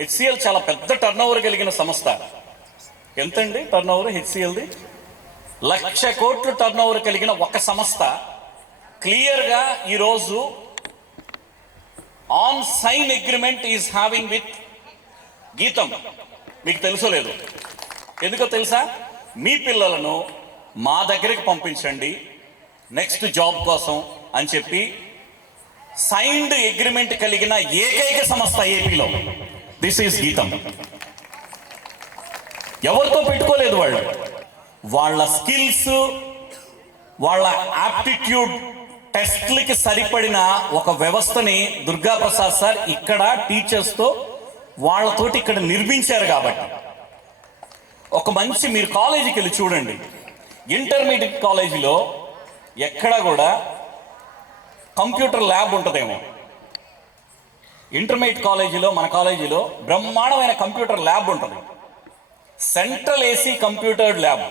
HCl చాలా పెద్ద turn over కలిగిన సంస్థ. ఎంతండి టర్న్ ఓవర్ హెచ్సిఎల్ది? 1,00,000 కోట్లు టర్న్ ఓవర్ కలిగిన ఒక సంస్థ క్లియర్గా ఈరోజు on sign agreement is having with Gitam. మీకు తెలుసో లేదు? ఎందుకో తెలుసా? మీ పిల్లలను మా దగ్గరికి పంపించండి నెక్స్ట్ జాబ్ కోసం అని చెప్పి సైన్డ్ అగ్రిమెంట్ కలిగిన ఏకైక సంస్థ ఏపీలో దిస్ ఈజ్ గీతం. ఎవరితో పెట్టుకోలేదు వాళ్ళు. వాళ్ళ స్కిల్స్, వాళ్ళ ఆప్టిట్యూడ్ టెస్ట్లకి సరిపడిన ఒక వ్యవస్థని దుర్గాప్రసాద్ సార్ ఇక్కడ టీచర్స్తో వాళ్ళతోటి ఇక్కడ నిర్మించారు. కాబట్టి ఒక మంచి, మీరు కాలేజీకి వెళ్ళి చూడండి, ఇంటర్మీడియట్ కాలేజీలో ఎక్కడ కూడా కంప్యూటర్ ల్యాబ్ ఉంటుందేమో. ఇంటర్మీడియట్ కాలేజీలో, మన కాలేజీలో బ్రహ్మాండమైన కంప్యూటర్ ల్యాబ్ ఉంటుంది. Central AC computer lab.